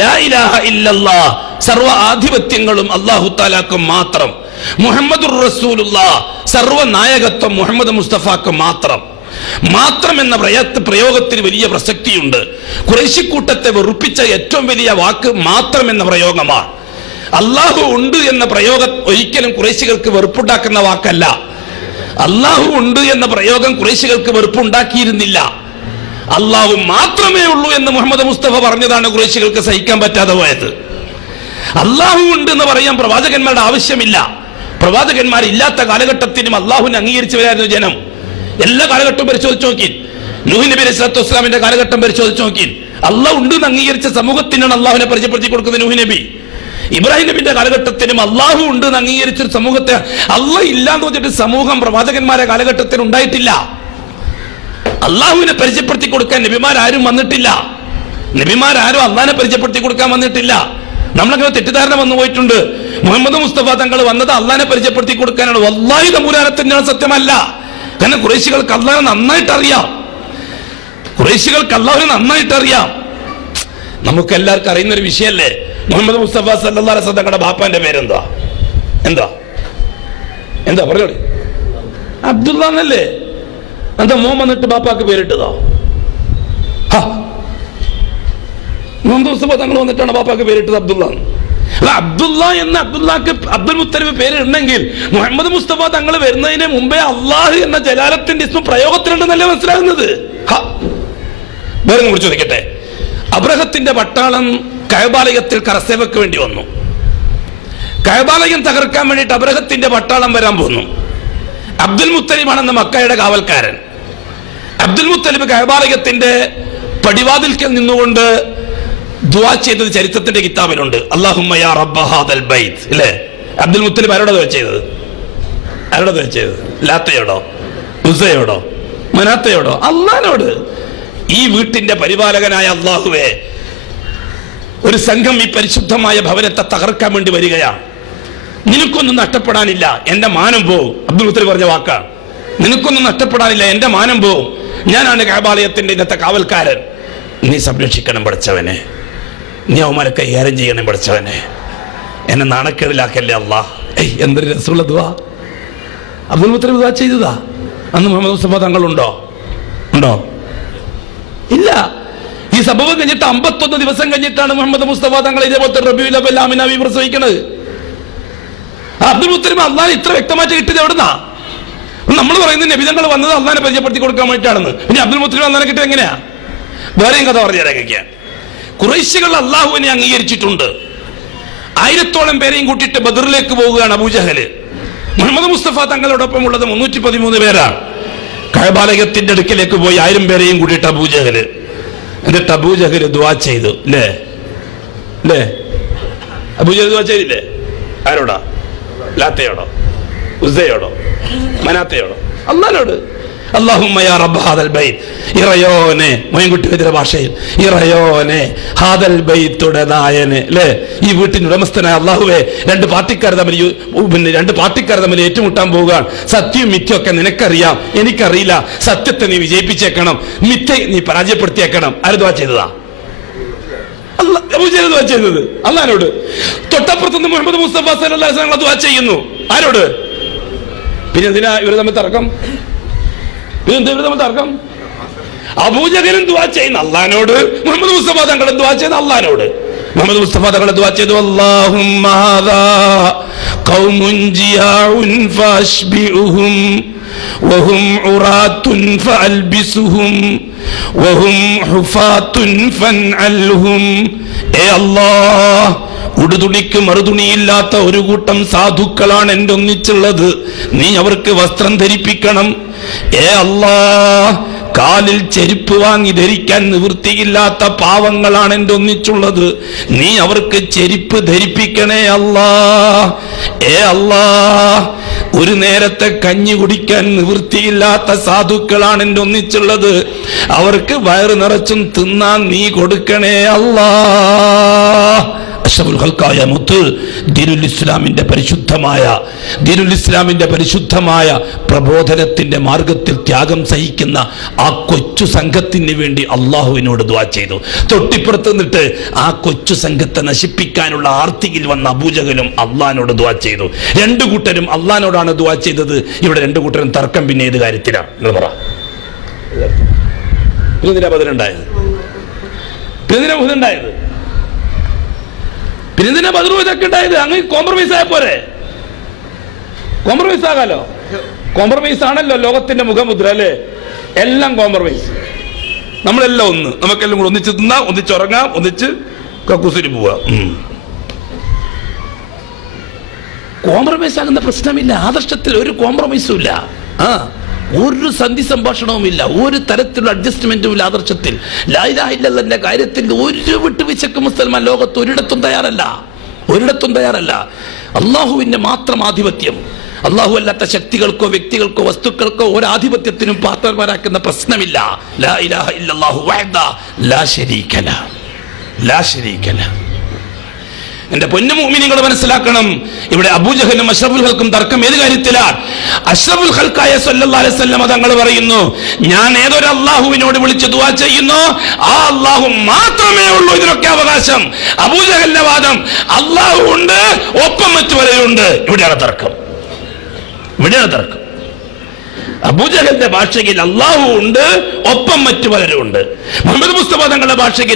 ലാ ഇലാഹ ഇല്ലല്ലാഹ് സർവ്വ ആധിപത്യങ്ങളും അല്ലാഹു തആലാക്ക് മാത്രം. മുഹമ്മദുർ റസൂലുള്ളാഹ് സർവ്വ നായകത്വം മുഹമ്മദ് മുസ്തഫാക്ക് മാത്രം. മാത്രം എന്ന പ്രയോഗത്തിന് വലിയ പ്രസക്തിയുണ്ട്. ഖുറൈശി കൂട്ടത്തെ വെറുപ്പിച്ച ഏറ്റവും വലിയ വാക്ക് മാത്രം എന്ന പ്രയോഗമാണ്. അല്ലാഹു ഉണ്ട് എന്ന പ്രയോഗം ഒരിക്കലും ഖുറൈശികൾക്ക് വെറുപ്പുണ്ടാക്കുന്ന വാക്കല്ല. അല്ലാഹു ഉണ്ട് എന്ന പ്രയോഗം ഖുറൈശികൾക്ക് വെറുപ്പുണ്ടാക്കിയിരുന്നില്ല. അല്ലാഹു മാത്രമേ ഉള്ളൂ എന്ന് മുഹമ്മദ് മുസ്തഫ പറഞ്ഞതാണ് ഖുറൈശികൾക്ക് സഹിക്കാൻ പറ്റാതെ പോയത്. അല്ലാഹു ഉണ്ട് എന്ന് പറയാൻ പ്രവാചകന്മാരുടെ ആവശ്യമില്ല. പ്രവാചകന്മാരില്ലാത്ത കാലഘട്ടത്തിനും അല്ലാഹുവിനെ അംഗീകരിച്ചവരായിരുന്നു ജനം. എല്ലാ കാലഘട്ടവും പരിശോധിച്ച് നോക്കി. നൂഹ് നബി അലൈഹി സ്വലാത്തു വസ്സലാമിന്റെ കാലഘട്ടം പരിശോധിച്ച് നോക്കി. അല്ലാഹു ഉണ്ട് എന്ന് അംഗീകരിച്ച സമൂഹത്തിനാണ് അല്ലാഹുവിനെ പരിചയപ്പെടുത്തി കൊടുക്കുന്നത് നൂഹ് നബി. ഇബ്രാഹിം നബിന്റെ കാലഘട്ടത്തിനും അല്ലാഹു ഉണ്ട് എന്ന് അംഗീകരിച്ചൊരു സമൂഹത്തെ അല്ലാഹ് ഇല്ലാന്ന് വെച്ചിട്ട് സമൂഹം പ്രവാചകന്മാരെ കാലഘട്ടത്തിൽ ഉണ്ടായിട്ടില്ല. അല്ലാഹുവിനെ പരിചയപ്പെടുത്തി കൊടുക്കാൻ നബിമാരും വന്നിട്ടില്ല. നബിമാരും അള്ളാഹിനെ പരിചയപ്പെടുത്തി കൊടുക്കാൻ വന്നിട്ടില്ല. നമ്മളങ്ങനെ തെറ്റിദ്ധാരണ വന്നു പോയിട്ടുണ്ട്. മുഹമ്മദ് മുസ്തഫ തങ്ങൾ വന്നത് അള്ളാഹിനെ പരിചയപ്പെടുത്തി കൊടുക്കാനാണ്. വല്ലാഹി തമ്പുരാനത്തിനാണ്, സത്യമല്ല. കാരണം ഖുറൈശികൾക്ക് അള്ളാഹിനെ നന്നായിട്ട് അറിയാം. ഖുറൈശികൾക്ക് അള്ളാഹിനെ നന്നായിട്ട് അറിയാം. നമുക്ക് എല്ലാവർക്കും അറിയുന്ന ഒരു വിഷയല്ലേ മുഹമ്മദ് മുസ്തഫ സല്ലല്ലാഹു അലൈഹി വസല്ലം തങ്ങളുടെ ബാപ്പാന്റെ പേരെന്താ? എന്താ പറഞ്ഞോളി. അബ്ദുള്ള എന്നല്ലേ? എന്താ മോൻ വന്നിട്ട് ബാപ്പാക്ക് പേരിട്ടതോ? മുഹമ്മദ് മുസ്തഫ തങ്ങൾ വന്നിട്ടാണ് ബാപ്പാക്ക് പേരിട്ടത് അബ്ദുള്ള. അബ്ദുള്ള എന്ന അബ്ദുള്ളക്ക് അബ്ദുൽ മുത്തലിബ് പേരിടണമെങ്കിൽ മുഹമ്മദ് മുസ്തഫ തങ്ങൾ വരുന്നതിന് മുമ്പേ അള്ളാഹ് എന്ന ജലാലത്തിന്റെ ഇസ്മ പ്രയോഗത്തിലുണ്ടെന്നല്ലേ മനസ്സിലാകുന്നത്. വേറെ കുറിച്ച് ചോദിക്കട്ടെ. അബ്രഹത്തിന്റെ പട്ടാളം കഅബാലയത്തിൽ കരസേവക്ക് വേണ്ടി വന്നു. കഅബാലയം തകർക്കാൻ വേണ്ടിയിട്ട് അബ്രഹത്തിന്റെ പട്ടാളം വരാൻ പോന്നു. അബ്ദുൽ മുത്തലിബാണെന്ന മക്കയുടെ കാവൽക്കാരൻ. അബ്ദുൽ മുത്തലിബ് കഅബാലയത്തിന്റെ പടിവാതിൽക്കൽ നിന്നുകൊണ്ട് ദുആ ചെയ്തത് ചരിത്രത്തിന്റെ കിതാബിലുണ്ട്. അല്ലാഹുമ്മ യാ റബ്ബ ഹാദൽ ബൈത്ത്. ഇല്ലേ? അബ്ദുൽ മുത്തലിബ് ആരോടാ ദുആ ചെയ്തത്? ലാത്തയോടോ, ഉസ്സയോടോ, മനാത്തയോടോ? അല്ലാഹുവിനോട്. ഈ വീട്ടിന്റെ പരിപാലകനായ അല്ലാഹുവേ, ഒരു സംഘം ഈ പരിശുദ്ധമായ ഭവനത്തെ തകർക്കാൻ വേണ്ടി വരികയാണ്. നിനക്കൊന്നും നഷ്ടപ്പെടാനില്ല, എന്റെ മാനം പോവും. അബ്ദുൽ മുത്തലിബ് പറഞ്ഞ വാക്കാണ്. നിനക്കൊന്നും നഷ്ടപ്പെടാനില്ല, എന്റെ മാനം പോവും. ഞാനാണ് കഅബാലയത്തിന്റെ ഇന്നത്തെ കാവൽക്കാരൻ. നീ സംരക്ഷിക്കണം പഠിച്ചവനെ. നീ അവന്മാരെ കൈകാര്യം ചെയ്യണം പഠിച്ചവനെ. എന്നെ നാണക്കേടിലാക്കല്ലേ അല്ലാഹ്. എന്തൊരു രസമുള്ള ദുആ. അബ്ദുൽ മുത്തലിബ് ദുആ ചെയ്തതാ. അന്ന് മുഹമ്മദ് മുസ്തഫ തങ്ങളുണ്ടോ? ഇല്ല. ഈ സംഭവം കഴിഞ്ഞിട്ട് 51 ദിവസം കഴിഞ്ഞിട്ടാണ് മുഹമ്മദ് മുസ്തഫ തങ്ങൾ ഇതേപോലത്തെ റബീഉൽ അവ്വൽ ആമിനാവി പ്രസവിക്കുന്നത്. അബ്ദുൽ മുത്തലിബ് അള്ളാഹ് ഇത്ര വ്യക്തമായിട്ട് കിട്ടിയത് എവിടുന്നാ? നമ്മൾ പറയുന്നത് നബി തങ്ങൾ വന്നത് അള്ളാഹിനെ പരിചയപ്പെടുത്തി കൊടുക്കാൻ വേണ്ടിയിട്ടാണെന്ന്. പിന്നെ അബ്ദുൽ മുത്തലിബ് അള്ളാഹിനെ കിട്ടിയത് എങ്ങനെയാ? വേറെയും കഥ പറഞ്ഞുതരാൻ. ഖുറൈശികൾ അള്ളാഹുവിനെ അംഗീകരിച്ചിട്ടുണ്ട്. 1000-ഓളം പേരെയും കൂട്ടിയിട്ട് ബദറിലേക്ക് പോവുകയാണ് അബൂജഹൽ. മുഹമ്മദ് മുസ്തഫ തങ്ങളോടൊപ്പം ഉള്ളത് 313 പേരാണ്. കഅബാലയത്തിന്റെ അടുക്കലേക്ക് പോയി 1000 പേരെയും കൂട്ടിയിട്ട് അബൂജഹൽ. എന്നിട്ട് അബൂജഹൽ ദുആ ചെയ്തു. അല്ലേ? അബൂജഹൽ ദുആ ചെയ്തില്ലേ? ആരോടാ? ലാത്തയോടോ, ഉസ്സയോടോ, മനാത്തയോടോ? അല്ലാഹുവിനോട്. അല്ലാഹുമ്മ യാ റബ്ബ ഹാദൽ ബൈത്ത്. ഇറയോനെ, മൊയ്ൻകുട്ടിയുടെ ഭാഷയിൽ ഇറയോനെ, ഹാദൽ ബൈത്തുടെ നായനെ. അല്ലേ? ഈ വീട്ടിന് ഉടമസ്ഥനായ അല്ലാഹുവേ, രണ്ട് പാർട്ടിക്കാർ തമ്മിൽ ഏറ്റുമുട്ടാൻ പോവുകയാണ്. സത്യവും മിഥ്യൊക്കെ നിനക്കറിയാം, എനിക്കറിയില്ല. സത്യത്തെ നീ വിജയിപ്പിച്ചേക്കണം, മിഥ്യ നീ പരാജയപ്പെടുത്തിയേക്കണം. ആര് ദുആ ചെയ്തതാ? അബൂജഹൽ ദുആ ചെയ്തത് അല്ലാഹുവിനോട്. തൊട്ടപ്പുറത്തുനിന്ന് മുഹമ്മദ് മുസ്തഫ സല്ലല്ലാഹു അലൈഹി വസല്ലം ദുആ ചെയ്യുന്നു. ആരോട്? പിന്നെ എന്തിനാ ഇവർ തമ്മിൽ തർക്കം? അബൂജഹലും ദുആ ചെയ്യുന്ന അല്ലാഹുവിനോട്, മുഹമ്മദ് മുസ്തഫ തങ്ങളും ദുആ ചെയ്യുന്ന അല്ലാഹുവിനോട്. മുഹമ്മദ് മുസ്തഫ തങ്ങൾ ദുആ ചെയ്തു. അല്ലാഹുമ്മ ഹാദാ ഖൗമുൻ ജിയാഉൻ ഫഅശ്ബിഉഹും വഹും ഉറാത്തുൻ ഫഅൽബിസുഹും വഹും ഹുഫാത്തുൻ ഫൻഅൽഹും. അല്ലാഹ്, ഉടുതുണിക്ക് മറുതുണിയില്ലാത്ത ഒരു കൂട്ടം സാധുക്കളാണ് എൻ്റെ ഒന്നിച്ചുള്ളത്. നീ അവർക്ക് വസ്ത്രം ധരിപ്പിക്കണം. അല്ലാഹ്, കാലിൽ ചെരുപ്പ് വാങ്ങി ധരിക്കാൻ നിവൃത്തിയില്ലാത്ത പാവങ്ങളാണ് എൻ്റെ ഒന്നിച്ചുള്ളത്. നീ അവർക്ക് ചെരുപ്പ് ധരിപ്പിക്കണേ അല്ലാഹ്. അല്ലാഹ്, ഒരു നേരത്തെ കഞ്ഞി കുടിക്കാൻ നിവൃത്തിയില്ലാത്ത സാധുക്കളാണ് എൻ്റെ ഒന്നിച്ചുള്ളത്. അവർക്ക് വയറ് നിറച്ചും തിന്നാൻ നീ കൊടുക്കണേ അല്ലാഹ് അഷ്റഫുൽ ഖൽഖായ മുത്ത് ദീനുൽ ഇസ്ലാമിന്റെ പരിശുദ്ധമായ പ്രബോധനത്തിന്റെ മാർഗത്തിൽ ത്യാഗം സഹിക്കുന്ന ആ കൊച്ചു സംഘത്തിന് വേണ്ടി അള്ളാഹുവിനോട് ദുആ ചെയ്തു. തൊട്ടിപ്പുറത്ത് നിന്നിട്ട് ആ കൊച്ചു സംഘത്തെ നശിപ്പിക്കാനുള്ള ആർത്തിയിൽ വന്ന അബൂജഹലും അള്ളാഹിനോട് ദുആ ചെയ്തു. രണ്ടു കൂട്ടരും അള്ളാഹിനോടാണ് ദുആ ചെയ്തത്. ഇവിടെ രണ്ടു കൂട്ടരും തർക്കം പിന്നെ ഏത് കാര്യത്തിലാണ്? നിങ്ങൾ പറ. പിന്നെന്തിനാ ബദറുണ്ടായത്? പിന്നെന്തിനാ ബദറു ഇതൊക്കെ ഉണ്ടായത്? അങ്ങ് കോംപ്രമൈസ് ആയ പോരെ? കോംപ്രമൈസ് ആകാലോ. കോംപ്രമൈസ് ആണല്ലോ ലോകത്തിന്റെ മുഖമുദ്ര അല്ലേ? എല്ലാം കോംപ്രമൈസ്. നമ്മളെല്ലാം ഒന്ന്, നമുക്കെല്ലാം കൂടെ ഒന്നിച്ച് തിന്നാം, ഒന്നിച്ചുറങ്ങാം, ഒന്നിച്ച് കക്കൂസിന് പോവാം. കോംപ്രമൈസ് ആകുന്ന പ്രശ്നമില്ല. ആദർശത്തിൽ ഒരു കോംപ്രമൈസും ഇല്ല. ഒരു സന്ധി സംഭാഷണവും ഇല്ല, ഒരു തരത്തിലുള്ള അഡ്ജസ്റ്റ്മെന്റും ഇല്ല ആദർശത്തിൽ. ലാ ഇലാഹ ഇല്ലല്ലാഹ്ന്റെ കാര്യത്തിൽ ഒരു വിട്ടുവീഴ്ചക്കും മുസൽമാൻ ലോകത്ത് ഒരിടത്തും തയ്യാറല്ല. അള്ളാഹുവിന്റെ മാത്രം ആധിപത്യം. അള്ളാഹു അല്ലാത്ത ശക്തികൾക്കോ വ്യക്തികൾക്കോ വസ്തുക്കൾക്കോ ഒരു ആധിപത്യത്തിനും പാത്രന്മാരാക്കുന്ന പ്രശ്നമില്ല. ലാ ഇലാഹ ഇല്ലല്ലാഹു വഹ്ദഹു ലാ ശരീക ലഹു. എന്റെ പൊന്നു മുഅ്മിനീങ്ങൾ മനസ്സിലാക്കണം, ഇവിടെ അബൂജഹലും അഷ്റഫുൽ ഖൽഖും തർക്കം ഏത് കാര്യത്തിലാണ്? അഷ്റഫുൽ ഖൽഖായ സല്ലല്ലാഹു അലൈഹി വസല്ലം തങ്ങൾ പറയുന്നു, ഞാൻ ഏതൊരു അള്ളാഹുവിനോട് വിളിച്ച് ദുആ ചെയ്യുന്നു ആ അള്ളാഹു മാത്രമേ ഉള്ളൂ ഇതിനൊക്കെ അവകാശം. അബൂജഹലിന്റെ വാദം അള്ളാഹു ഉണ്ട്, ഒപ്പം മറ്റു പലരുണ്ട്. ഇവിടെയാണ് തർക്കം. അബൂജഹലിന്റെ ഭാഷയിൽ അള്ളാഹു ഉണ്ട്, ഒപ്പം മറ്റു പലരും ഉണ്ട്. മുഹമ്മദ് മുസ്തഫ തങ്ങളുടെ ഭാഷയിൽ